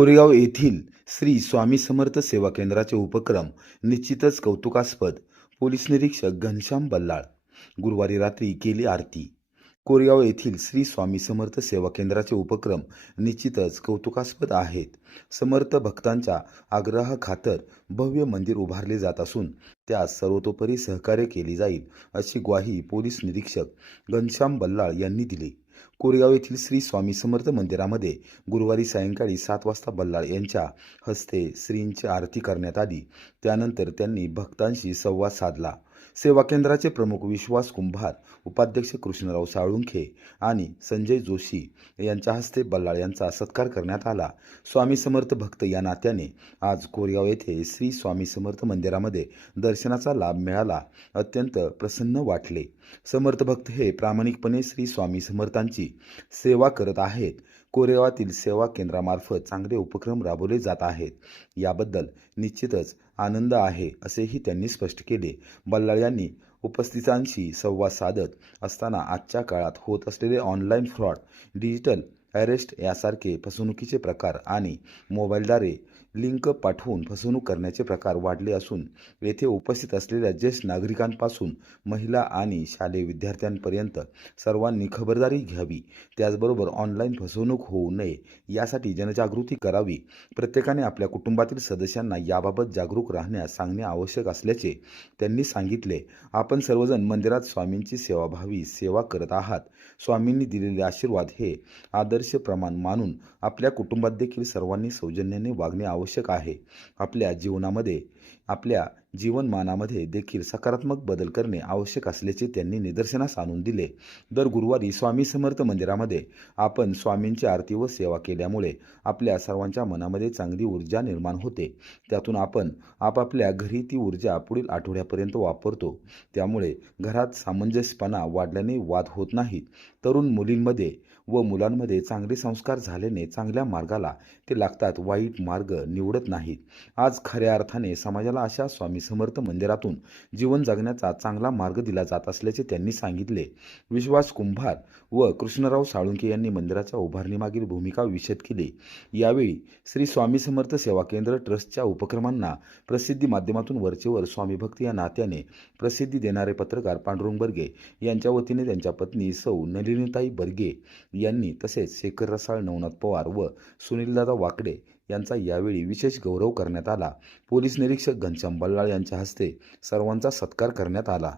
कोरेगाव येथील श्री स्वामी समर्थ सेवा केंद्राचे उपक्रम निश्चितच कौतुकास्पद. पोलीस निरीक्षक घनश्याम बल्लाळ. गुरुवारी रात्री केली आरती. कोरेगाव येथील श्री स्वामी समर्थ सेवा केंद्राचे उपक्रम निश्चितच कौतुकास्पद आहेत. समर्थ भक्तांच्या आग्रहाखातर भव्य मंदिर उभारले जात असून त्यास सर्वतोपरी सहकार्य केले जाईल अशी ग्वाही पोलीस निरीक्षक घनश्याम बल्लाळ यांनी दिली. कोरेगाव येथील श्री स्वामी समर्थ मंदिरामध्ये गुरुवारी सायंकाळी 7 वाजता बल्लाळ यांच्या हस्ते श्रींची आरती करण्यात आली. त्यानंतर त्यांनी भक्तांशी संवाद साधला. सेवा केंद्राचे प्रमुख विश्वास कुंभार, उपाध्यक्ष कृष्णराव साळुंखे आणि संजय जोशी यांच्या हस्ते बल्लाळ यांचा सत्कार करण्यात आला. स्वामी समर्थ भक्त या नात्याने आज कोरेगाव येथे श्री स्वामी समर्थ मंदिरामध्ये दर्शनाचा लाभ मिळाला. अत्यंत प्रसन्न वाटले. समर्थ भक्त हे प्रामाणिकपणे श्री स्वामी समर्थांची सेवा करत आहेत. कोरेगावातील सेवा केंद्रामार्फत चांगले उपक्रम राबवले जात आहेत. याबद्दल निश्चितच आनंद आहे असेही त्यांनी स्पष्ट केले. बल्लाळ यांनी उपस्थितांशी संवाद साधत असताना आजच्या काळात होत असलेले ऑनलाईन फ्रॉड, डिजिटल अरेस्ट यासारखे फसवणुकीचे प्रकार आणि मोबाईलद्वारे लिंक पाठवून फसवणूक करण्याचे प्रकार वाढले असून येथे उपस्थित असलेल्या ज्येष्ठ नागरिकांपासून महिला आणि शालेय विद्यार्थ्यांपर्यंत सर्वांनी खबरदारी घ्यावी. त्याचबरोबर ऑनलाईन फसवणूक होऊ नये यासाठी जनजागृती करावी. प्रत्येकाने आपल्या कुटुंबातील सदस्यांना याबाबत जागरूक राहण्यास सांगणे आवश्यक असल्याचे त्यांनी सांगितले. आपण सर्वजण मंदिरात स्वामींची सेवाभावी सेवा करत आहात. स्वामींनी दिलेले आशीर्वाद हे आदर्श प्रमाण मानून आपल्या कुटुंबात देखील सर्वांनी सौजन्याने वागणे आवश्यक आहे. आपल्या जीवनामध्ये, आपल्या जीवनमानामध्ये देखील सकारात्मक बदल करणे आवश्यक असल्याचे त्यांनी निदर्शनास आणून दिले. दर गुरुवारी स्वामी समर्थ मंदिरामध्ये आपण स्वामींची आरती व सेवा केल्यामुळे आपल्या सर्वांच्या मनामध्ये चांगली ऊर्जा निर्माण होते. त्यातून आपण आपापल्या घरी ती ऊर्जा पुढील आठवड्यापर्यंत वापरतो. त्यामुळे घरात सामंजस्यपणा वाढल्याने वाद होत नाहीत. तरुण मुलींमध्ये व मुलांमध्ये चांगले संस्कार झाल्याने चांगल्या मार्गाला ते लागतात, वाईट मार्ग निवडत नाहीत. आज खऱ्या अर्थाने समाजाला अशा स्वामी समर्थ मंदिरातून जीवन जगण्याचा चांगला मार्ग दिला जात असल्याचे त्यांनी सांगितले. विश्वास कुंभार व कृष्णराव साळुंखे यांनी मंदिराच्या उभारणीमागील भूमिका विशद केली. यावेळी श्री स्वामी समर्थ सेवा केंद्र ट्रस्टच्या उपक्रमांना प्रसिद्धी माध्यमातून वरचेवर स्वामी भक्त या नात्याने प्रसिद्धी देणारे पत्रकार पांडुरंग बर्गे यांच्या वतीने त्यांच्या पत्नी सौ नलिनीताई बर्गे यांनी तसेच शेखर रसाळ, नवनाथ पवार व सुनीलदादा वाकडे यांचा यावेळी विशेष गौरव करण्यात आला. पोलीस निरीक्षक घनश्याम बल्लाळ यांच्या हस्ते सर्वांचा सत्कार करण्यात आला.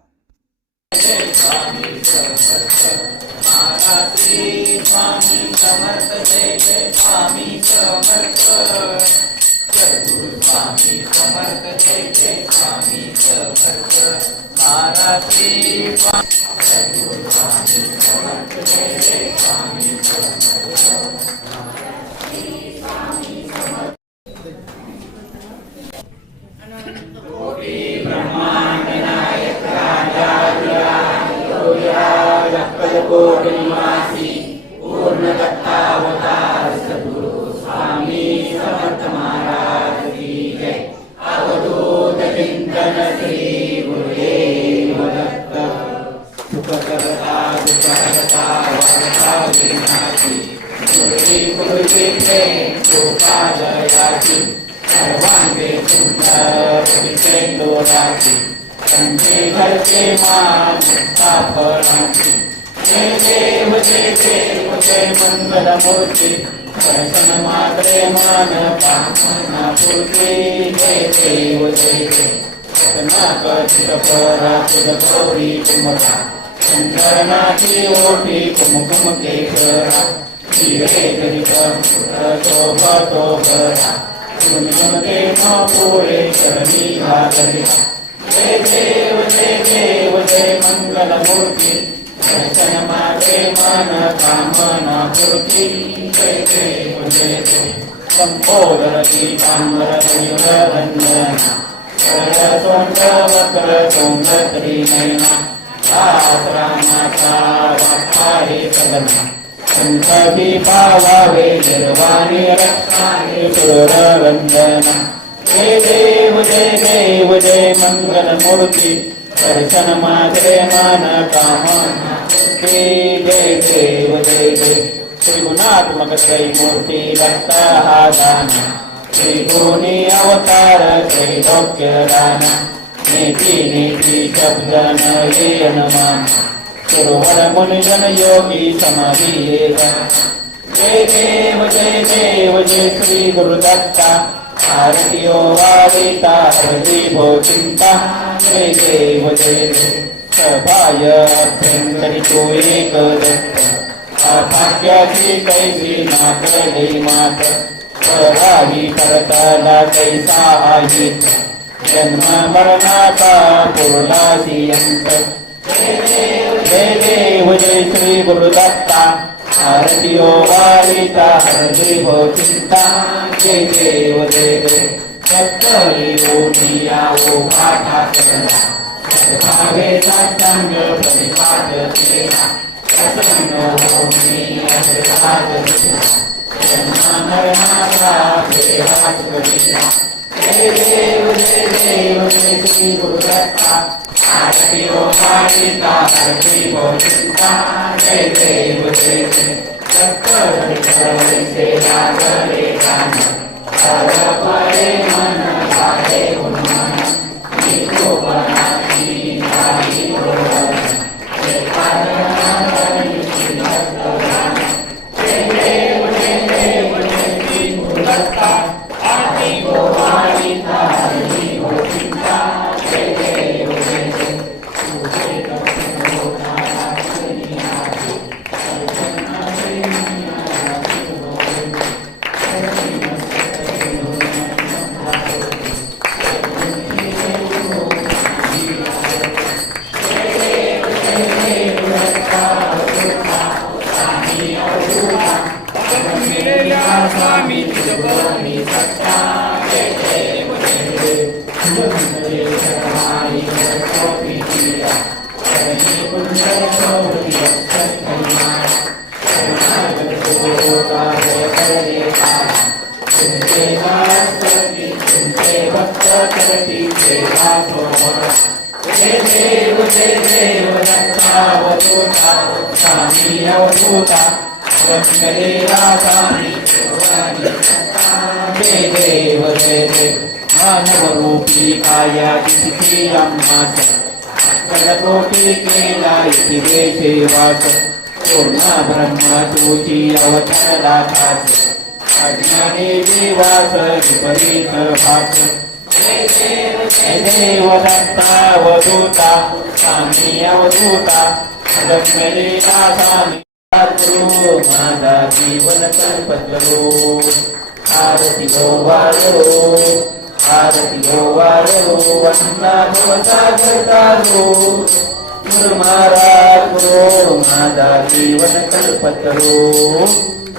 जय मंगल मूर्ति दर्शन मात्रे मन कामना जय देव जय देव त्रिगुणात्मक त्रैमूर्ती दत्ता हा दान त्रिगुणी अवतार त्रैलोक्य दान नीती नीती शब्द नयन मान सुरवर मुनिजन योगी समाधी जय देव जय श्री गुरुदत्ता आरतियो वादिता हृदि भो चिंता जय देव सभाय अभ्यंतरी तो एक दत्त अभाग्याची कैसी नागले मात पराही करताला कैसा आहित जन्म मरणाचा पुरलासी अंत जय देव जय श्री गुरुदत्ता आरतियो वारिता हृदय भो चिंता जय देव सत्तरी ओनिया ओ पाठा करला सद्भावे साष्टांग प्रतिपाद केला प्रसन्न होमी अप्रसाद जन्म मरणाचा भेदात करिला जय देव जय श्री गुरुदत्ता आरतियो वारिता हृदय भो चिंता जय देव सत्तरी करवैसे लागले कान परे मन लागे उन्मन निको बनाती नारी मानवरूपी कायाची स्थिती आम्हास कडकोटी केला इति देशे वास पूर्ण ब्रह्म तुझी अवतरला खास अज्ञानी जीवास विपरीत भास जय देव दत्तावधूता स्वामी अवधूता लक्ष्मीला स्वामी गुरु माझा जीवन कल्पतरू आरती वारो वंदना भवता करतारो गुरु महाराज गुरु माझा जीवन कल्पतरू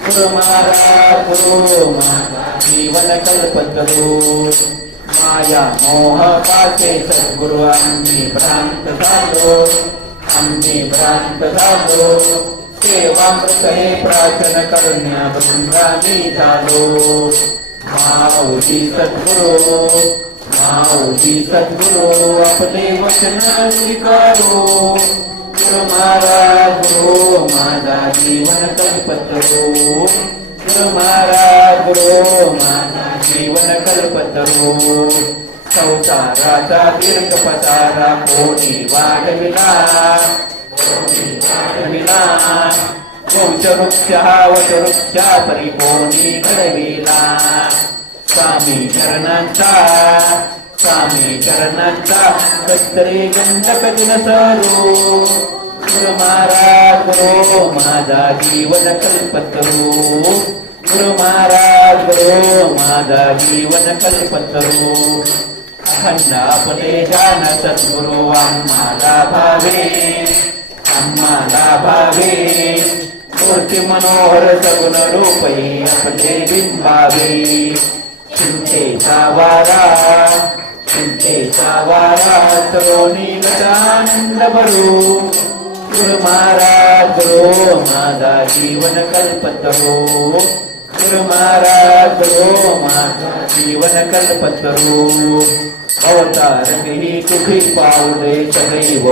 गुरु महाराज गुरु माझा जीवन कल्पतरू माया मोह पासे सद्गुरु आम्ही भ्रांत झालो सेवामृत हे प्रार्थना करण्या बृंदानी झालो माऊली सद्गुरु आपले वचन स्वीकारो गुरु महाराज गुरु माझा जीवन कल्पतरू गुरु महाराज गुरु माझा जीवन कल्पतरू संसाराचा दीर्घ पसारा कोणी वाढविला वृक्षा परिकोणी घडविला स्वामी चरणांचा कस्तरी गंधकजन सरू गुरु महाराज गुरु माझा जीवन कल्पतरू गुरु महाराज गुरु माझा जीवन कल्पतरू अखंड आपले जान सद्गुरु आम्हाला भावे मूर्ती मनोहर सगुण रूपे आपले बिंबावे चिंतेचा वारा तरोनी गजानंद भरू गुरु महाराज गुरु माझा जीवन कल्पतरू गुरु महाराज गुरु माझा जीवन कल्पतरू अवतार ही तुझी पावले सदैव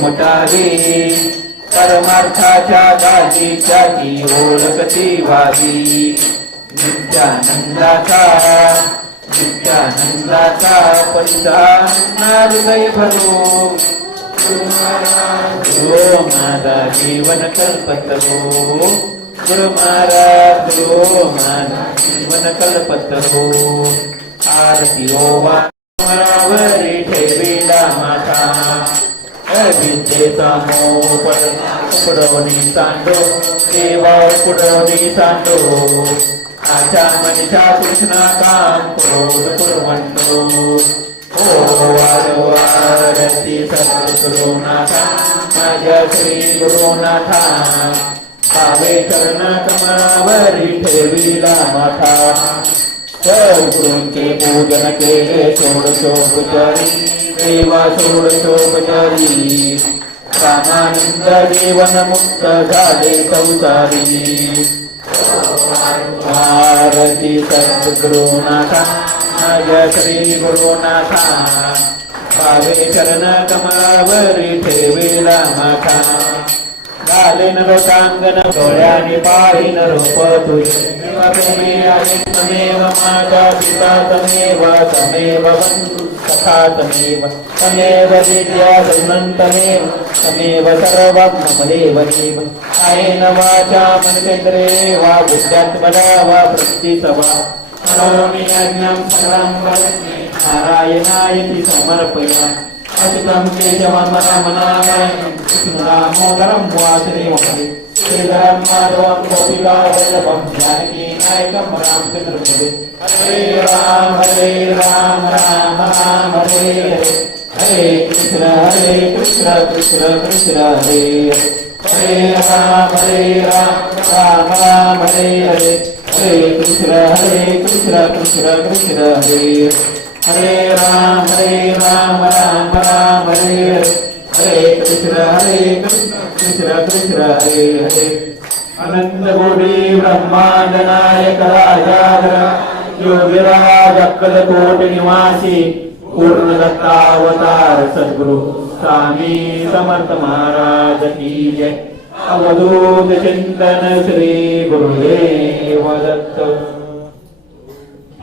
मोटारी परमार्थाच्या गाठीच्या ती ओळखती व्हावी. नित्यानंदाचा परिचार हृदय भरो. गुरु माझा जीवन कल्पतरो. गुरु महाराज गुरु माझा जीवन कल्पतरो. आरती ओवा मरावरी ठेविला माथा. विद्येचा मोह पुरवणी सांडो. देवा पुरवणी सांडो. आशा मनीषा कृष्णा काम क्रोध पुरवंतो. ओ आरती सद्गुरुनाथा माझ्या श्री गुरुनाथा. भावे चरण कमळावरी ठेविला माथा. गुरूंचे पूजन केले षोडशोपचारी. देवा षोडशोपचारी. रामानंद जीवन मुक्त झाले संसारी. आरती सद्गुरुनाथा माझ्या श्री गुरुनाथा. भावे चरण कमळावरी ठेविला माथा. घालेन लोकांगण डोळ्याने पाहिन रूप तुझे. तमेव माता पिता तमेव बंधु सखा तमेव विद्या तमेव सर्वं मम देव देव. कायेन वाचा मनसेन्द्रे वा बुद्ध्यात्मना वा प्रकृतित वा करोमि यज्ञं सकलं वदन्ति नारायणायति समर्पयामि. अचितं केशवं रामनारायणं कृष्णदामोदरं वा श्रीमते. श्रीधरं माधवं गोपिकावल्लभं जानकी नायकं रामचन्द्रपदे. हरे राम राम राम हरे हरे. हरे कृष्ण कृष्ण कृष्ण हरे हरे. हरे राम राम राम हरे हरे. हरे कृष्ण कृष्ण कृष्ण हरे. हरे राम राम राम हरे हरे. हरे कृष्ण कृष्ण कृष्ण हरे हरे. अनंत कोटी ब्रह्मांड नायक राजाधर योगिराज अक्कलकोट निवासी पूर्ण दत्तावतार सद्गुरु स्वामी समर्थ महाराज की जय. अवधूत चिंतन श्री गुरुदेव दत्त.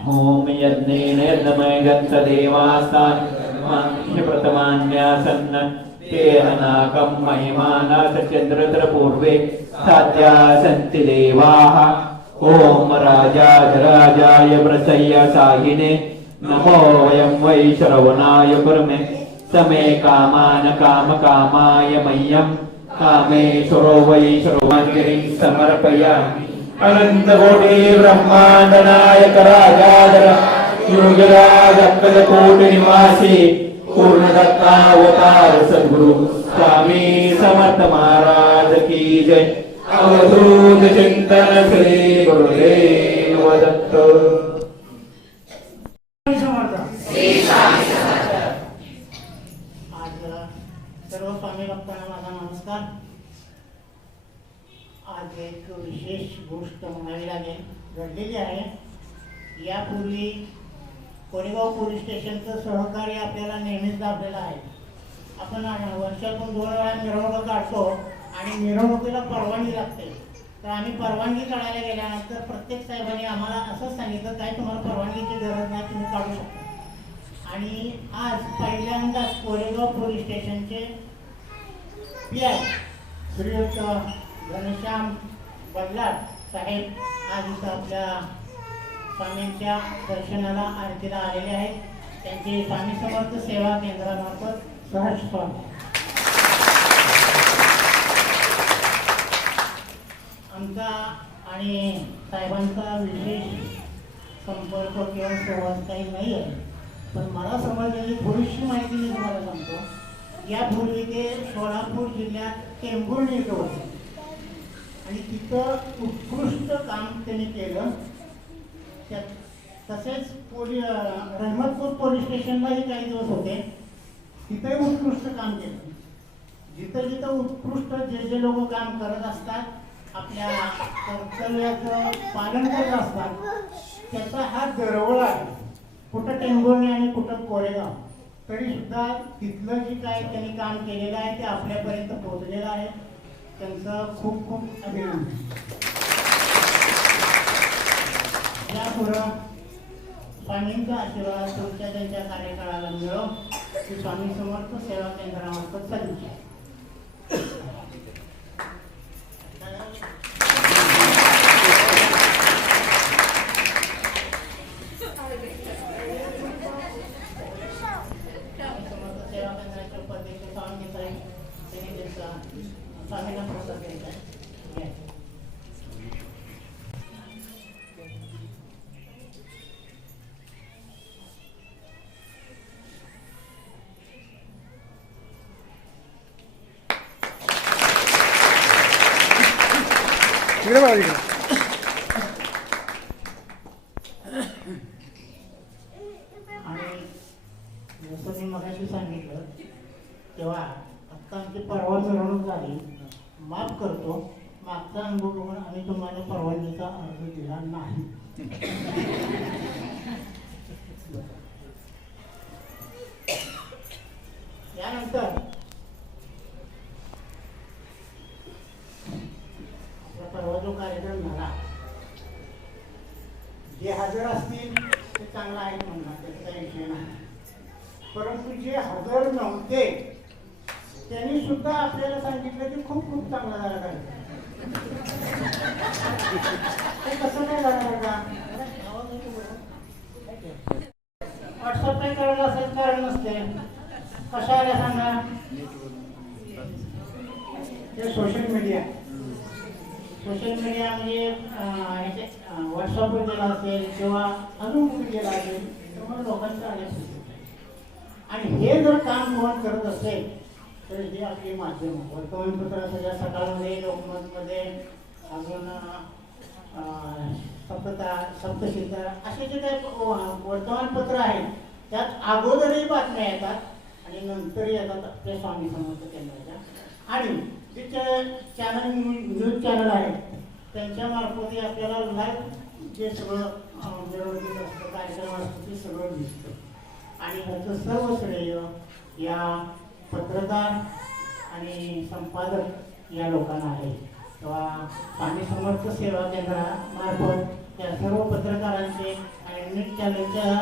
ओम यज्ञेन यज्ञमय गंत देवास्तान प्रथमान्यासन्न तेन नाकं महिमानाथ चंद्रधर पूर्वे साध्या सन्ति देवाः. ओम राजाधिराजाय प्रसय्य साहिने नमो वयं वै श्रवणाय कुर्मे. समे कामान कामकामाय मह्यं कामेश्वरो वै श्रवणगिरिं समर्पयामि. अनंत कोटी ब्रह्मांड नायक राजाधर योगिराज अक्कलकोट निवासी पूर्ण दत्तावतार सद्गुरु स्वामी समर्थ महाराज की जय. अवधूत चिंतन श्री गुरुदेव दत्त. सर्व स्वामी भक्तांना माझा नमस्कार. आज एक विशेष गोष्ट म्हणावी लागेल घडलेली आहे. यापूर्वी कोरेगाव पोलीस स्टेशनचं सहकार्य आपल्याला नेहमीच लाभलेलं आहे. आपण वर्षातून 2 वेळा मिरवणूक काढतो आणि मिरवणुकीला परवानगी लागते. तर आम्ही परवानगी काढायला गेल्यानंतर प्रत्येक साहेबांनी आम्हाला असंच सांगितलं काय तुम्हाला परवानगीची गरज नाही, तुम्ही काढू शकता. आणि आज पहिल्यांदाच कोरेगाव पोलीस स्टेशनचे PI श्रीयुक्त घनश्याम बल्लाळ साहेब आज इथं आपल्या स्वामींच्या दर्शनाला आरतीला आलेले आहेत. त्यांचे स्वामी समर्थ सेवा केंद्रामार्फत सहज स्वामी. आमचा आणि साहेबांचा विशेष संपर्क किंवा सहवास काही नाही आहे, पण मला समजलेली थोडीशी माहिती मी तुम्हाला सांगतो. यापूर्वी ते सोलापूर जिल्ह्यात टेंभुर्णी इथं होते आणि तिथं उत्कृष्ट काम त्यांनी केलं. तसेच रहमतपूर पोलीस स्टेशनलाही काही दिवस होते, तिथंही उत्कृष्ट काम केलं. जिथं जिथं उत्कृष्ट जे लोक काम करत असतात, आपल्या कर्तव्याचं पालन करत असतात, त्याचा हा दरवळ आहे. कुठं टेंभुर्णी आणि कुठं कोरेगाव, तरी सुद्धा तिथलं जे काय त्यांनी काम केलेलं आहे ते आपल्यापर्यंत पोहोचलेलं आहे. त्यांचं खूप खूप अभिनंदन. यापुढं स्वामींचा आशीर्वाद तुमच्या त्यांच्या कार्यकाळाला मिळो की स्वामी समर्थ सेवा केंद्रामार्फत चालू. सेवा केंद्राचे उपाध्यक्ष स्वामी साहेब त्यांनी त्यांचा स्वामींना प्रसाद द्यायचा आहे. इकडे बघा इकडे. आणि जसं मी मगाशी सांगितलं तेव्हा आत्ता आमची परवा मिरवणूक झाली, माफ करतो, मागचा अनुभव बघून आम्ही तुम्हाला परवानगीचा अर्ज दिला नाही. यानंतर आपला परवा जो कार्यक्रम झाला, जे हजर असतील ते चांगलं आहे म्हणणार, त्याचा काही विषय नाही. परंतु जे हजर नव्हते त्यांनी सुद्धा आपल्याला सांगितलं की खूप खूप चांगला झाला कार्यक्रम. ते कसं काय झालं का? व्हॉट्सअप नाही करायला असेल कारण नसते. कशा आल्या सांगा? ते सोशल मीडिया म्हणजे व्हॉट्सअपवर गेला असेल किंवा अजून कुठे गेला असेल त्यामुळे लोकांचं आले. आणि हे जर काम कोण करत असेल तर ही आपली माध्यम वर्तमानपत्र सगळ्या सकाळमध्ये, लोकमतमध्ये, अजून सप्तशिखर असे जे काही वर्तमानपत्र आहेत त्यात अगोदरही बातम्या येतात आणि नंतर येतात आपल्या स्वामी समर्थ केंद्राच्या. आणि जे चॅनल न्यूज चॅनल आहेत त्यांच्या मार्फतही आपल्याला लाईव्ह जे सगळं मिरवणूक असतं, कार्यक्रम असतो ते सगळं दिसतं. आणि ह्याचं सर्व श्रेय या पत्रकार आणि संपादक या लोकांना आहे. तेव्हा स्वामी समर्थ सेवा केंद्रामार्फत त्या सर्व पत्रकारांचे आणि न्यूज चॅनलच्या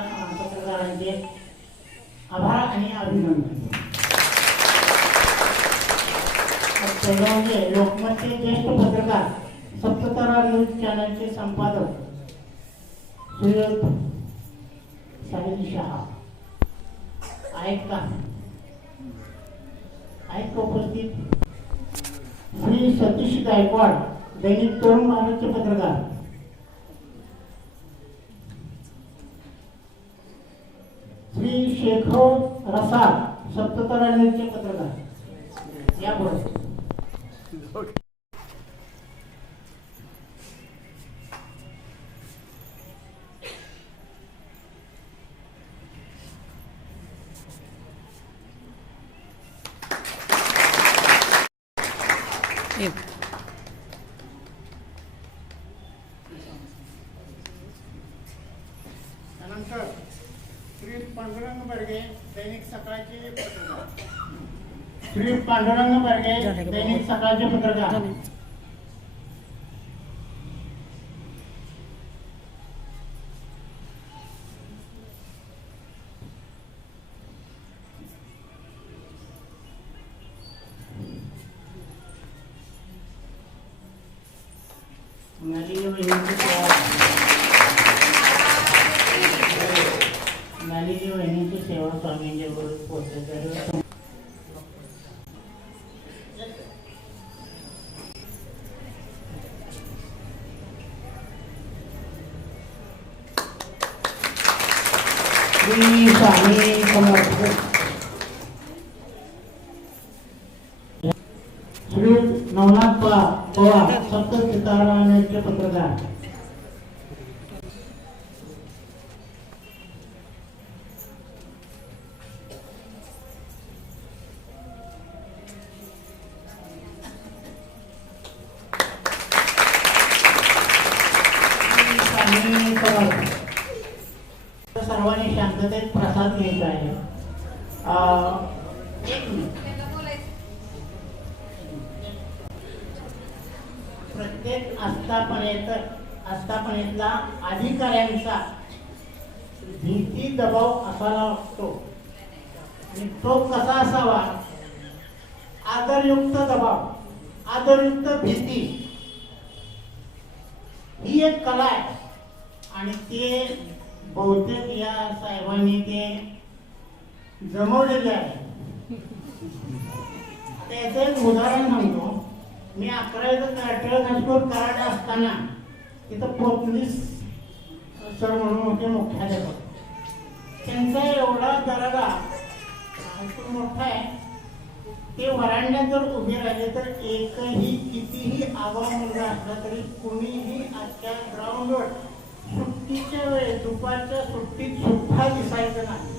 पत्रकारांचे आभार आणि अभिनंदन. पहिलं म्हणजे लोकमतचे ज्येष्ठ पत्रकार, सप्ततारा न्यूज चॅनलचे संपादक सय्यद साहिल शहा आहेत का? उपस्थित श्री सतीश गायकवाड, दैनिक तरुण भारतचे पत्रकार. श्री शेखर रसाळ, सप्ततारा न्यूजचे पत्रकार. या पुढे त्यानंतर श्री पांडुरंग बर्गे, दैनिक सकाळचे पत्रकार. श्री पांडुरंग बर्गे, दैनिक सकाळचे पत्रकार. नालीजी वहिनीची सेवा स्वामींच्या बरोबर पोहोचत. श्री स्वामी समर्थ. श्री नवनाथ पवार, सप्तसिताराचे पत्रकार. सर्वांनी शांततेत प्रसाद घ्यायचा आहे. आस्थापनेतला अधिकाऱ्यांचा भीती दबाव असायला लागतो आणि तो कसा असावा? आदरयुक्त दबाव, आदरयुक्त भीती ही एक कला आहे आणि ते बहुतेक या साहेबांनी ते जमवलेले आहे. आता याचं एक उदाहरण सांगतो. मी 11वीचं काटळ हायस्कूल कराड असताना तिथं पोलीस सर म्हणून होते मुख्याध्यापक. त्यांचा एवढा दरारा हायस्कूल मोठा आहे, ते व्हरांड्यात जर उभे राहिले तर एकही कितीही आगाऊ मुलगा असला तरी कोणीही आजच्या ग्राउंडवर सुट्टीच्या वेळेस दुपारच्या सुट्टीत सुद्धा दिसायचं नाही.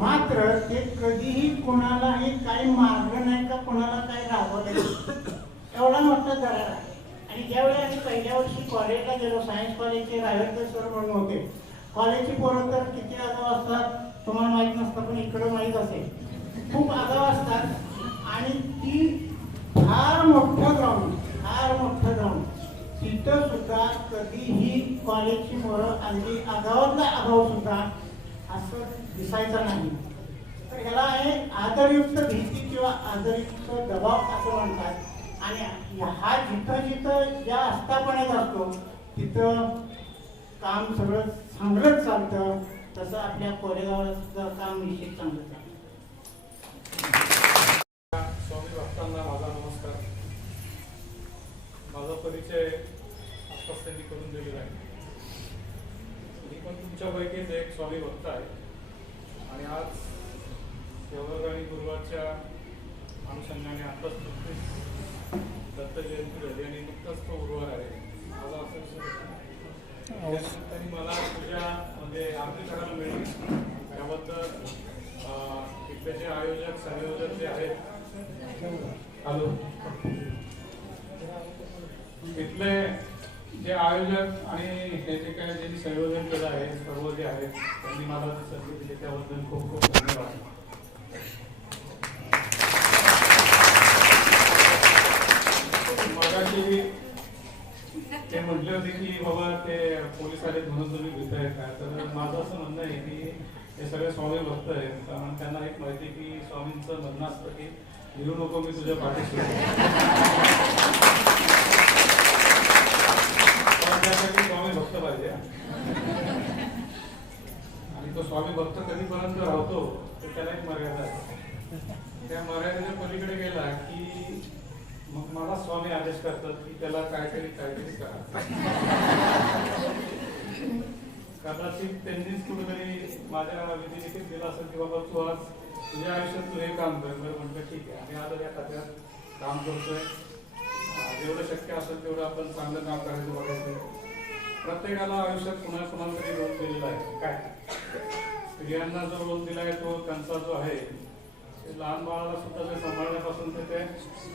मात्र ते कधीही कोणालाही काही मारलं नाही का कोणाला काही रागवलं नाही. एवढा मोठा दरारा आहे. आणि ज्यावेळी आम्ही पहिल्या वर्षी कॉलेजला गेलो, सायन्स कॉलेजचे रावेरकर सर म्हणून होते. कॉलेजची पोरं तर किती आगाव असतात तुम्हाला माहीत नसतं, पण इकडं माहीत असेल. खूप आगाव असतात आणि ती फार मोठं ग्राउंड, फार मोठं ग्राउंड. तिथं सुद्धा कधीही कॉलेजची पोरं अगदी आगावातला आगाव सुद्धा असं दिसायचं नाही. तर ह्याला आहे आदरयुक्त भीती किंवा आदरयुक्त दबाव असं म्हणतात. आणि हा जिथं जिथं ज्या आस्थापनेत असतो तिथं काम सगळं चांगलंच चालतं. तसं आपल्या कोरेगावचं काम निश्चित चांगलं चालतं. स्वामी भक्तांना माझा नमस्कार. माझा परिचय आत्ताच त्यांनी करून दिलेला आहे. मी पण तुमच्यापैकीच एक स्वामी भक्त आहे आणि आज देवघर गुरुवारच्या अनुषंगाने आत्ताच नुकतीच दत्त जयंती झाली आणि नुकताच तो गुरुवार आहे. माझा असं त्यानिमित्ताने मला तुझ्या म्हणजे आरती करायला मिळेल त्याबद्दल इथले जे आयोजक संयोजक जे आहेत, हॅलो, इथले जे आयोजक आणि हे जे काय जे संयोजन केलं आहे सर्व जे आहेत त्यांनी मला संधी दिली त्याबद्दल खूप खूप धन्यवाद. मगाशी ते म्हटले होते की बाबा ते पोलीस आले म्हणून तुम्ही भेटाय काय, तर माझं असं म्हणणं आहे की हे सगळे स्वामी भक्त आहेत. कारण त्यांना एक माहिती की स्वामींचं म्हणणं असतं की लिहू नको मी तुझ्या पाठीशी, त्यासाठी स्वामी भक्त पाहिजे. आणि तो स्वामी भक्त कधीपर्यंत राहतो तर त्याला एक मर्यादा आहे. त्या मर्यादेच्या पलीकडे गेला की मग मला स्वामी आदेश करतात की त्याला काहीतरी करा. कदाचित त्यांनीच कुठेतरी माझ्या विधिलिखित दिला असेल की बाबा तू आज तुझ्या आयुष्यात तू हे काम कर. बरं म्हटलं ठीक आहे, आम्ही आता या खात्यात काम करतोय. जेवढं शक्य असेल तेवढं आपण चांगलं काम करायचं बघायचं. प्रत्येकाला आयुष्यात कुणाला तरी रोल दिलेला आहे. काय स्त्रियांना जो रोल दिला आहे तो त्यांचा जो आहे लहान बाळाला सुद्धा ते सांभाळण्यापासून ते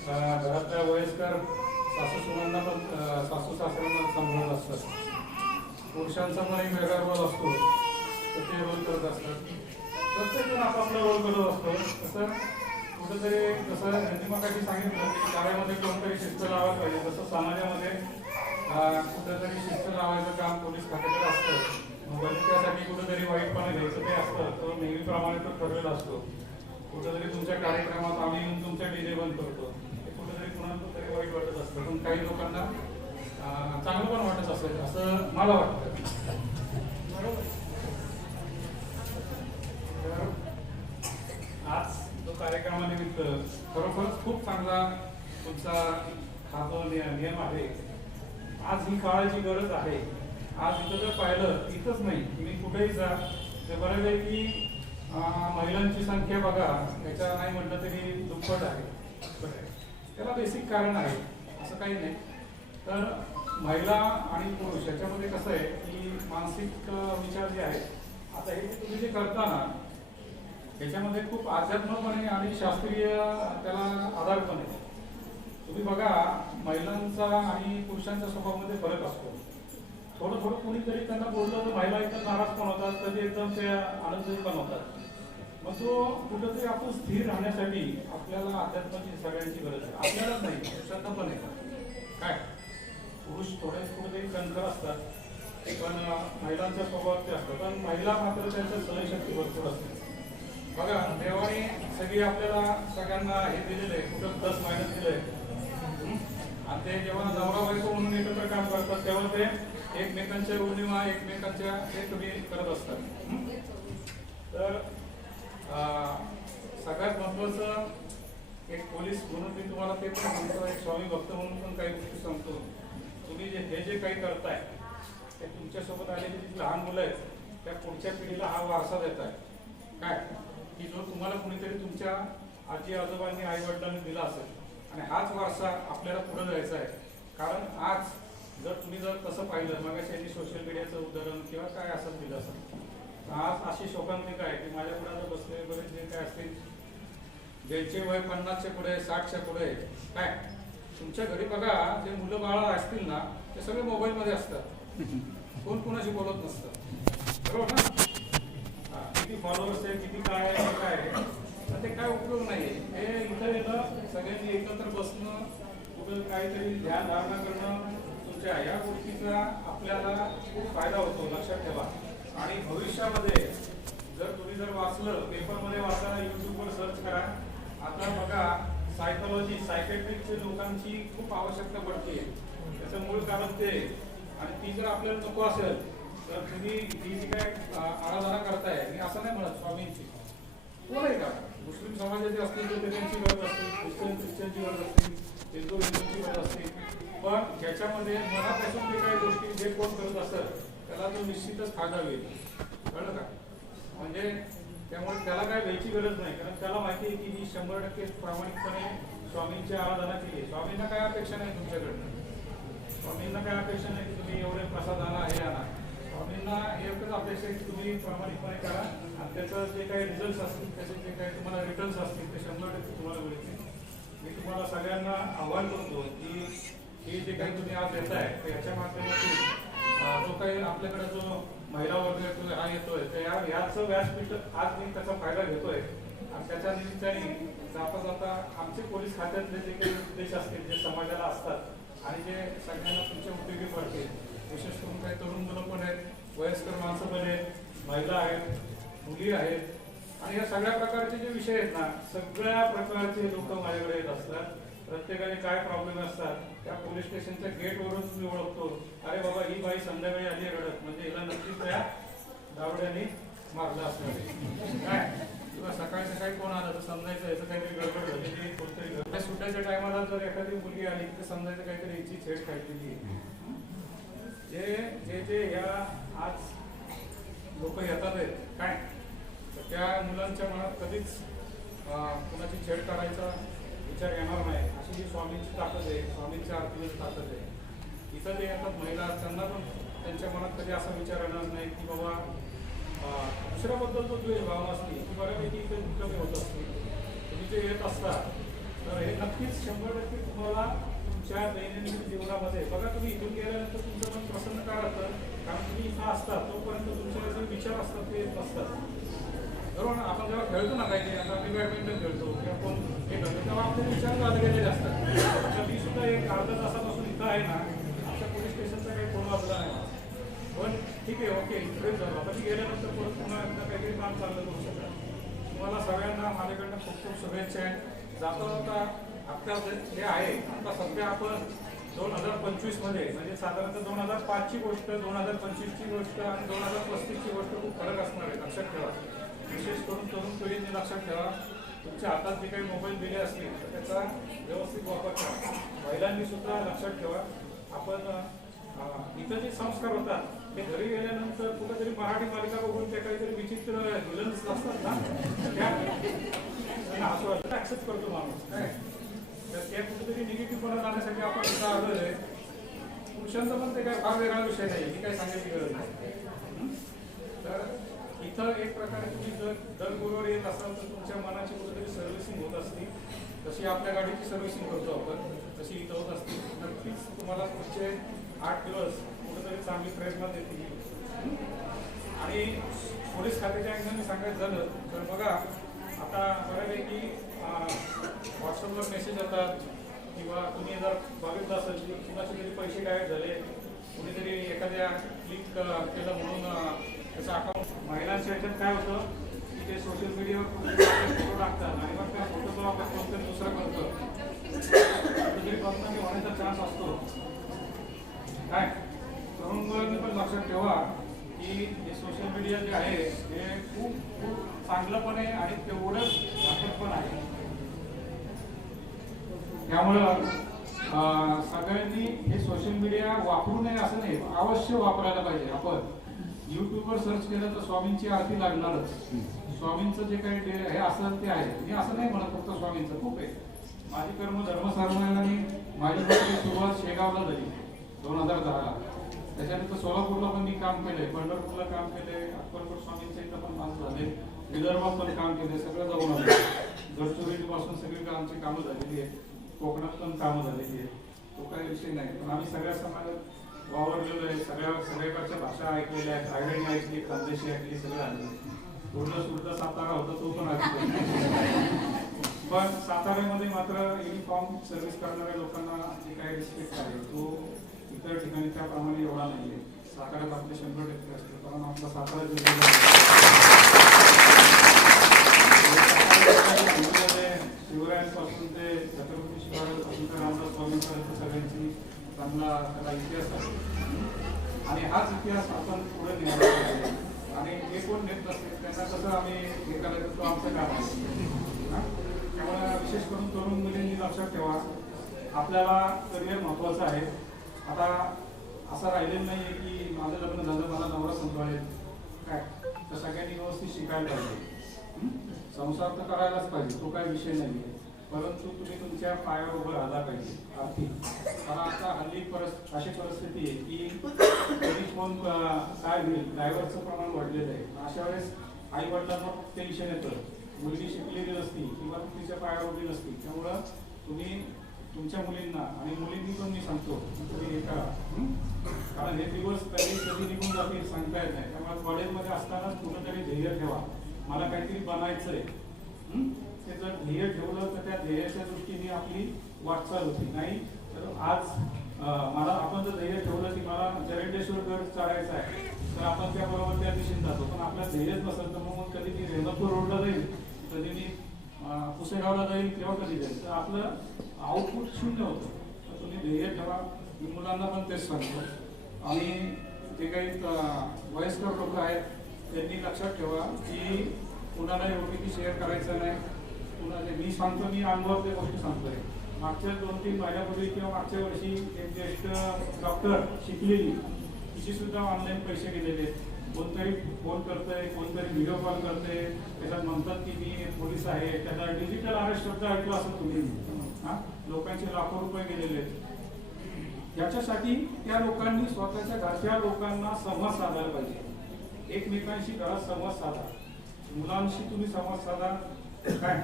घरातल्या वयस्कर सासू सुनांना पण सासू सासऱ्यांना सांभाळत असतात. पुरुषांचा पण एक वेगळा रोल असतो, तर ते रोल करत असतात. प्रत्येकजण आपापला रोल करत असतो. तसं कुठेतरी जसं यांनी मगाशी सांगितलं की शाळेमध्ये कोणतरी शिस्त लावायला पाहिजे, तसं समाजामध्ये कुठेतरी शिस्त लावायचं काम पोलीस खात्याकडे असतं. मग त्यासाठी कुठेतरी वाईटपणा घ्यायचं ते असतं, तो नेहमीप्रमाणे तो ठरलेला असतो. कुठेतरी तुमच्या कार्यक्रमात आम्ही येऊन तुमच्या डीजे बंद करतो, ते कुठेतरी कुणाला तरी वाईट वाटत असतं. पण काही लोकांना चांगलं पण वाटत असेल असं मला वाटतं. आज जो कार्यक्रमानिमित्त खरोखरच खूप चांगला तुमचा हा जो नियम आहे. आज ही काळाची गरज आहे. आज इथं जर पाहिलं, इथंच नाही तुम्ही कुठेही जा, ते बऱ्यापैकी महिलांची संख्या बघा, याच्या नाही म्हटलं तरी दुप्पट आहे. त्याला बेसिक कारण आहे, असं काही नाही. तर महिला आणि पुरुष याच्यामध्ये कसं आहे की मानसिक विचार जे आहेत, आता हे तुम्ही जे करता ना याच्यामध्ये खूप अध्यात्मपणे आणि शास्त्रीय त्याला आधार पण आहे. तुम्ही बघा महिलांचा आणि पुरुषांच्या स्वभावामध्ये फरक असतो. थोडं कुणीतरी त्यांना बोललं तर महिला एकदम नाराज पण होतात, कधी एकदम ते आनंदी पण होतात. मग तो कुठंतरी आपण स्थिर राहण्यासाठी आपल्याला अध्यात्माची सगळ्यांची गरज आहे. आपल्यालाच नाही, पुरुषांना पण आहे. काय पुरुष थोडे कुठेतरी कणखर असतात, पण महिलांचा स्वभाव ते असतो, पण महिला मात्र त्यांच्या सहनशक्ती भरपूर असते. बघा, देवाने सगळी आपल्याला सगळ्यांना हे दिलेलं आहे, कुठं प्लस मायनस दिलं आहे. आणि ते जेव्हा नवरा बायको म्हणून एकत्र काम करतात तेव्हा ते एकमेकांच्या उणिवा एकमेकांच्या हे कमी करत असतात. तर सगळ्यात महत्वाचं एक पोलीस म्हणून मी तुम्हाला ते पण सांगतो, एक स्वामी भक्त म्हणून पण काही गोष्टी सांगतो. तुम्ही हे जे काही करताय ते तुमच्यासोबत आलेली जी लहान मुलं आहेत त्या पुढच्या पिढीला हा वारसा देत आहे. काय की जो तुम्हाला कुणीतरी तुमच्या आजी आजोबांनी आई वडिलांनी दिला असेल आणि हाच वारसा आपल्याला पुढे जायचा आहे. कारण आज जर तसं पाहिलं, मग यांनी सोशल मीडियाचं उदाहरण किंवा काय असं दिलं असेल, आज अशी शोकांतिका आहे की माझ्या पुढे बसलेले बरेच जे काय असतील ज्यांचे वय 50च्या पुढे 60च्या पुढे काय, तुमच्या घरी बघा जे मुलं बाळा असतील ना ते सगळे मोबाईलमध्ये असतात, कोण कोणाशी बोलत नसतं, बरोबर ना. किती फॉलोअर्स आहे, किती काय आहे, काय आहे, ते काय उपयोग नाही. हे इथं येतं सगळ्यांनी एकत्र बसणं, कुठं काहीतरी ध्यान धारणा करणं, तुमच्या या गोष्टीचा आपल्याला खूप फायदा होतो, लक्षात ठेवा. आणि भविष्यामध्ये जर वाचलं, पेपरमध्ये वाचताना युट्यूबवर सर्च करा. आता बघा, सायकॅट्रिकच्या लोकांची खूप आवश्यकता पडते. त्याचं मूळ कारण ते, आणि ती जर आपल्याला नको असेल तर तुम्ही ही जी काय आराधना करताय, मी असं नाही म्हणत स्वामींची, कोण आहे का, मुस्लिम समाजाचे असतील तर त्यांची गरज असते, ख्रिश्चनची गरज असते, हिंदूंची गरज असते, पण ज्याच्यामध्ये मनापासून जे काही गोष्टी जे कोण करत असेल त्याला तो निश्चितच फायदा होईल. कळलं का? म्हणजे त्यामुळे त्याला काय द्यायची गरज नाही, कारण त्याला माहिती आहे की मी 100% प्रामाणिकपणे स्वामींची आराधना केली. स्वामींना काय अपेक्षा नाही तुमच्याकडनं, स्वामींना काय अपेक्षा नाही की तुम्ही एवढे प्रसाद आणा, हे आणा. स्वामींना एकच अपेक्षा आहे की तुम्ही प्रामाणिकपणे करा आणि त्याचं जे काही रिझल्ट असतील, त्याचे जे काही तुम्हाला रिटर्न्स असतील ते 100% तुम्हाला मिळतील. मी तुम्हाला सगळ्यांना आव्हान करतो की हे जे काही तुम्ही आज येत आहे तर याच्या माध्यमातून जो काही आपल्याकडे जो महिला वर्ग येतोय हा येतोय, तर याचं व्यासपीठ आज मी त्याचा फायदा घेतोय. आणि त्याच्या निमित्ताने जाता जाता आमचे पोलीस खात्यातले जे काही उद्देश असतील, जे समाजाला असतात आणि जे सगळ्यांना तुमच्या उपयोगी पडतील, विशेष करून काही तरुण मुलं पण आहेत, वयस्कर माणसं पण आहेत, महिला आहेत, मुली आहेत, आणि या सगळ्या प्रकारचे जे विषय आहेत ना, सगळ्या प्रकारचे लोक माझ्याकडे येत असतात. प्रत्येकाने काय प्रॉब्लेम असतात त्या पोलीस स्टेशनच्या गेटवरून तुम्ही ओळखतो, अरे बाबा ही बाई संध्याकाळी आली रडत, म्हणजे हिला नक्कीच त्या दावड्याने मारलं असणार काय, किंवा सकाळी कोण आलं तर समजायचं याचं काहीतरी गडबड झालेली, कोणतरी सुटायच्या टायमाला जर एखादी मुलगी आली तर समजायचं काहीतरी हिची छेड खायलेली. जे या आज लोक येतात आहेत काय, तर त्या मुलांच्या मनात कधीच कुणाची छेड काढायचा विचार येणार नाही. अशी जी स्वामींची ताकद आहे, स्वामींच्या आरतीची ताकद आहे. इथं जे येतात महिला त्यांना पण त्यांच्या मनात कधी असा विचार येणार नाही की बाबा दुसऱ्याबद्दल तो द्वेष भावना असली की बऱ्यापैकी इथे कमी होत असते. तुम्ही जे येत असता तर हे नक्कीच 100% तुम्हाला तुमच्या दैनंदिन जीवनामध्ये बघा, तुम्ही इथून गेल्यानंतर तुमचं पण प्रसन्न काय राहतं, कारण तुम्ही इथं असता तोपर्यंत तुमचे जे विचार असतात ते येत नसतात, बरोबर ना. आपण जेव्हा खेळतो ना काही, आता मी बॅडमिंटन खेळतो किंवा कोण हे करतो तेव्हा आपले विचार झाले गेलेले असतात. तर मी सुद्धा एक अर्धा तासापासून इथं आहे ना, आमच्या पोलीस स्टेशनचा काही फोन वाजला नाही, पण ठीक आहे, ओके, फ्रेश झालं. आता मी गेल्यानंतर परत पुन्हा एकदा काहीतरी काम चाललं करू शकता. तुम्हाला सगळ्यांना माझ्याकडनं खूप खूप शुभेच्छा आहेत. जाता जाता आता जे आहे, आता सध्या आपण 2025 मध्ये म्हणजे साधारणतः 2005ची गोष्ट, 2025ची गोष्ट आणि 2035ची गोष्ट खूप फरक असणार आहे, लक्षात ठेवा. विशेष करून तरुण पिढीने लक्षात ठेवा, तुमच्या हातात जे काही मोबाईल दिले असतील तर त्याचा व्यवस्थित वापर करा. महिलांनी सुद्धा लक्षात ठेवा, आपण इथं जे संस्कार होतात ते घरी गेल्यानंतर कुठेतरी मराठी मालिका बघून ते काहीतरी विचित्र विलन्स असतात ना, त्या असं ऍक्सेप्ट करतो माणूस काय, तर त्या कुठेतरी निगेटिव्हपणा जाण्यासाठी आपण सुद्धा आलेलो आहे. पुरुषांचा पण ते काय फार वेगळा विषय नाही, मी काय सांगायची गरज नाही. तर इथं एक प्रकारे तुम्ही दर गुरुवारी येत असाल तर तुमच्या मनाची कुठेतरी सर्व्हिसिंग होत असते. जशी आपल्या गाडीची सर्व्हिसिंग करतो आपण तशी इथं होत असते. नक्कीच तुम्हाला पुढचे 8 दिवस कुठेतरी चांगली प्रेरणा देतील. आणि पोलीस खात्याच्या अंगाने सांगायचं झालं तर बघा, आता बऱ्यापैकी व्हॉट्सअपवर मेसेज येतात किंवा तुम्ही जर बघितलं असेल की कुणाचे तरी पैसे गायब झाले, कुणीतरी एखाद्या क्लिक केलं म्हणून त्याचं अकाउंट, महिलांच्या ह्याच्यात काय होतं की ते सोशल मीडियावर फोटो टाकतात आणि मग त्या फोटोचा वापर कोणतरी दुसरं करतं, कुठेतरी बदनामी होण्याचा चान्स असतो. काय तरुण मुलांनी पण लक्षात ठेवा की हे सोशल मीडिया जे आहे हे खूप खूप चांगलं पण आहे आणि तेवढंच घातक पण आहे. त्यामुळं सगळ्यांनी हे सोशल मीडिया वापरू नये असं नाही, अवश्य वापरायला पाहिजे. आपण युट्यूबवर सर्च केलं तर स्वामींची आरती लागणारच. स्वामींचं जे काही हे असेल ते आहे. मी असं नाही म्हणत फक्त स्वामींचं, खूप आहे. माझी कर्म धर्मसाधनाने माझी सुरुवात शेगावला झाली 2010ला. त्याच्यानंतर सोलापूरला पण मी काम केलंय, पंढरपूरला काम केलंय, अक्कलकोट स्वामींच्या इथं पण माझं झाले, विदर्भात पण काम केलंय, सगळं जाऊन आलं. गडचिरोलीपासून सगळी आमची कामं झालेली आहेत, कोकणात पण कामं झालेली आहेत. तो काही विषय नाही. पण आम्ही सगळ्या समाजात वावरलेलो आहे, सगळ्याकडच्या भाषा ऐकलेल्या आहेत. रायगडी ऐकली, खानदेशी ऐकली, सगळं आलं. पूर्ण सुद्धा सातारा होता तो पण ऐकतो. पण साताऱ्यामध्ये मात्र युनिफॉर्म सर्व्हिस करणाऱ्या लोकांना जे काही रिस्पेक्ट आहे तो इतर ठिकाणी त्याप्रमाणे एवढा नाही आहे. साताऱ्यात आपले 100% असते, कारण आपला सातारा जिल्ह्यामध्ये शिवरायांपासून ते छत्रपती शिवाजीपासून ते रामदास स्वामींपर्यंत सगळ्यांची चांगला त्याला इतिहास आहे आणि हाच इतिहास आपण पुढे न्यायला पाहिजे. आणि जे कोण नेत नसते त्यांना कसं आम्ही हे करायचं तो आमचं काम आहे. त्यामुळे विशेष करून तरुण मुलींनी लक्षात ठेवा, आपल्याला करिअर महत्त्वाचं आहे. आता असं राहिलेलं नाही आहे की माझं लग्न झालं मला नवरा सांभाळेल काय, तर सगळ्यांनी व्यवस्थित शिकायला पाहिजे. संसार तर करायलाच पाहिजे, तो काही विषय नाही आहे. परंतु तुम्ही तुमच्या पायावर उभं राहिला पाहिजे आर्थिक. कारण आता हल्ली अशी परिस्थिती आहे की कधी कोण काय होईल, ड्रायव्हरचं प्रमाण वाढलेलं आहे. अशा वेळेस आई वडिलांना टेन्शन येतं, मुलगी शिकलेली नसती किंवा तिच्या पायावर उभी नसती. त्यामुळं तुम्ही तुमच्या मुलींना आणि मुलींनी पण मी सांगतो तुम्ही हे करा, कारण हे दिवस कधी निघून जातील सांगता येत नाही. त्यामुळे कॉलेजमध्ये असतानाच कुठंतरी ध्येय ठेवा, मला काहीतरी बनायचंय. ते जर ध्येय ठेवलं तर त्या ध्येयाच्या दृष्टीने आपली वाटचाल होती. नाही तर आज मला आपण जर ध्येय ठेवलं की मला जरंडेश्वर गड चढायचा आहे तर आपण त्याबरोबर त्या दिशेने जातो. पण आपल्या ध्येयच नसेल तर मग कधी मी रेणापूर रोडला जाईल, कधी मी पुसेगावला जाईल, तेव्हा कधी जाईल, तर आपलं आउटपुट शून्य होतं. तर तुम्ही ध्येय ठेवा. मी मुलांना पण तेच सांगतो. आणि जे काही वयस्कर लोक आहेत त्यांनी लक्षात ठेवा की कुणाला OTP शेअर करायचं नाही. कुणाला मी सांगतो, मी अनुभव त्या गोष्टी सांगतोय. मागच्या 2-3 महिन्यापूर्वी किंवा मागच्या वर्षी एक ज्येष्ठ डॉक्टर शिकलेली, तिची सुद्धा ऑनलाईन पैसे गेलेले. कोणतरी फोन करतंय, कोणतरी व्हिडिओ कॉल करते, त्याच्यात म्हणतात की मी पोलीस आहे. त्याचा डिजिटल अरेस्ट शब्द ऐकला असेल तुम्ही. लोकांचे लाखो रुपये गेलेले आहेत. याच्यासाठी त्या लोकांनी स्वतःच्या घरच्या लोकांना संवाद साधायला पाहिजे. एकमेकांशी घरात संवाद साधा, मुलांशी तुम्ही संवाद साधा. काय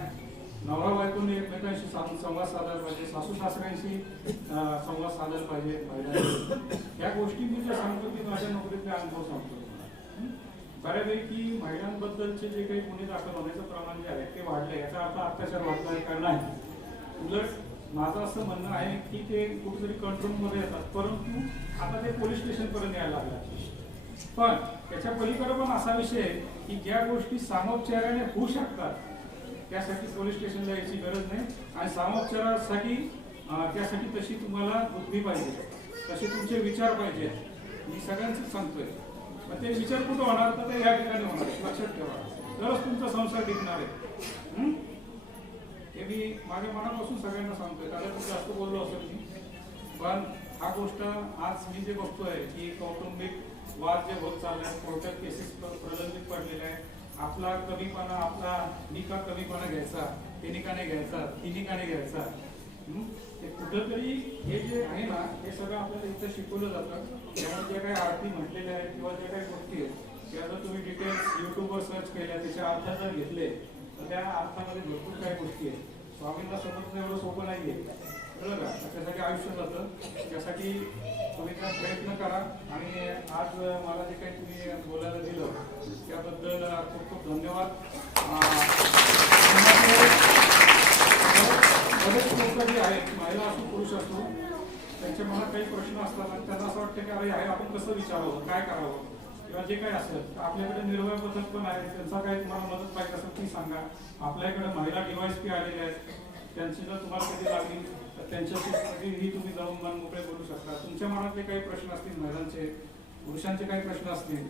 नवरा बायकोने एकमेकांशी संवाद साधायला पाहिजे, सासू सासऱ्यांशी संवाद साधायला पाहिजे महिलांनी. या गोष्टी मी जे सांगतो की माझ्या नोकरीतले अनुभव सांगतो. बऱ्यापैकी महिलांबद्दलचे जे काही गुन्हे दाखल होण्याचं प्रमाण जे आहे ते वाढले. याचा अर्थ अत्याचार वाढला आहे का? नाही. उलट माझं असं म्हणणं आहे की ते कुठेतरी कंट्रोलमध्ये येतात, परंतु आता ते पोलीस स्टेशनपर्यंत यायला लागले. पण त्याच्या पलीकडे पण असा विषय आहे की ज्या गोष्टी सामोपचाराने होऊ शकतात त्यासाठी पोलीस स्टेशनला यायची गरज नाही. आणि सामोपचारासाठी त्यासाठी तशी तुम्हाला बुद्धी पाहिजे, तसे तुमचे विचार पाहिजे. मी सगळ्यांचंच सांगतोय. मग ते विचार कुठं होणार तर ते या ठिकाणी होणार, लक्षात ठेवा. तरच तुमचा संसार टिकणार आहे. हे मी माझ्या मनापासून सगळ्यांना सांगतोय. कारण जास्त बोललो असेल मी, पण हा गोष्ट आज मी जे बघतोय की कौटुंबिक वाद जे होत चालले आहेत, कोर्टात केसेस प्रलंबित पडलेले आहेत. आपला कमीपणा, आपला मी का कमीपणा घ्यायचा, त्यांनी का नाही घ्यायचा, तिने का नाही घ्यायचा, ते कुठंतरी हे जे आहे ना हे सगळं आपल्याला इथं शिकवलं जातं. त्यामुळे ज्या काही आरती म्हटलेल्या आहेत किंवा ज्या काही गोष्टी आहेत त्या जर तुम्ही डिटेल्स युट्यूबवर सर्च केल्या, त्याचे अर्थ जर घेतले तर त्या अर्थामध्ये भरपूर काही गोष्टी आहेत. स्वामींना समजणं एवढं सोपं नाही आहे, कळलं का? त्यासाठी आयुष्य जातं. त्यासाठी तुम्ही त्या प्रयत्न करा. आणि आज मला जे काही तुम्ही बोलायला दिलं त्याबद्दल खूप खूप धन्यवाद. बरेच लोक जे आहेत, महिला असो पुरुष असो, त्यांच्या मनात काही प्रश्न असतात आणि त्यांना असं वाटतं की अरे आहे आपण कसं विचारावं, काय करावं किंवा जे काही असेल. तर आपल्याकडे निर्भय पथक पण आहे, त्यांचा काही तुम्हाला मदत पाहिजे असेल ती सांगा. आपल्याकडे महिला DYSP आलेले आहेत, त्यांची जर तुम्हाला कधी लागली तर त्यांच्याशी कधीही तुम्ही जाऊन मन मोकळे बोलू शकता. तुमच्या मनातले काही प्रश्न असतील, महिलांचे पुरुषांचे काही प्रश्न असतील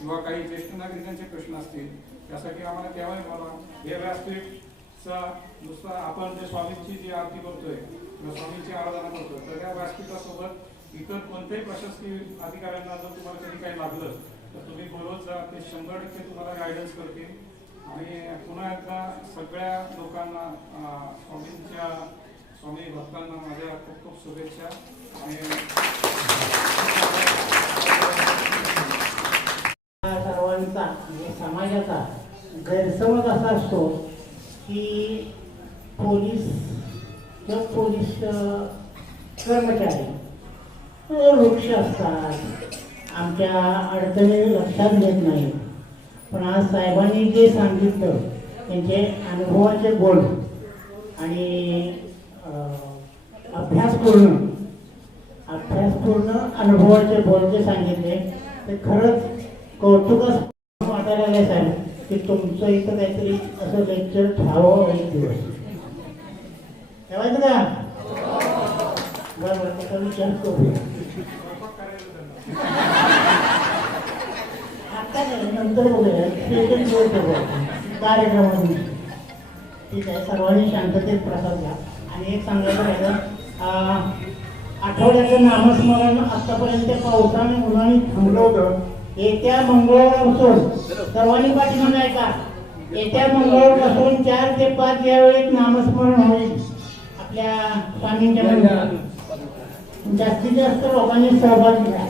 किंवा काही ज्येष्ठ नागरिकांचे प्रश्न असतील, त्यासाठी आम्हाला केव्हाही बोला. हे व्यासपीठचा नुसता आपण जे स्वामींची जी आरती करतोय किंवा स्वामींची आराधना करतोय, तर त्या व्यासपीठासोबत इतर कोणत्याही प्रशासकीय अधिकाऱ्यांना जर तुम्हाला कधी काही लागलं तर तुम्ही बोलवत जा, ते 100% तुम्हाला गायडन्स करतील. आणि पुन्हा एकदा सगळ्या लोकांना स्वामी भक्तांना माझ्या खूप खूप शुभेच्छा. आणि सर्वांचा म्हणजे समाजाचा गैरसमज असा असतो की पोलीस किंवा पोलीस कर्मचारी वृक्ष असतात, आमच्या अडचणी लक्षात घेत नाही. पण आज साहेबांनी जे सांगितलं त्यांचे अनुभवाचे गुण आणि अभ्यासपूर्ण अनुभवाचे बोल जे सांगितले ते खरंच कौतुकास वाटायला लागले साहेब की तुमचं इथं काहीतरी असं लेक्चर ठेवावं एक दिवस. ठेवायचं का? बरं त्याचा विचार करू. आता नाही, नंतर बघूया कार्यक्रमामध्ये. ठीक आहे, सर्वांनी शांततेत प्रसाद घ्या. आणि एक सांगायचं राहिलं, आठवड्याचं नामस्मरण आतापर्यंत पावसाने उन्हाने थांबलं होतं. येत्या मंगळवारपासून सर्वांनी पाठीमागे ऐका, येत्या मंगळवारपासून 4 ते 5 यावेळी नामस्मरण होईल आपल्या स्वामींच्या मंदिरात. जास्तीत जास्त लोकांनी सहभाग घ्या.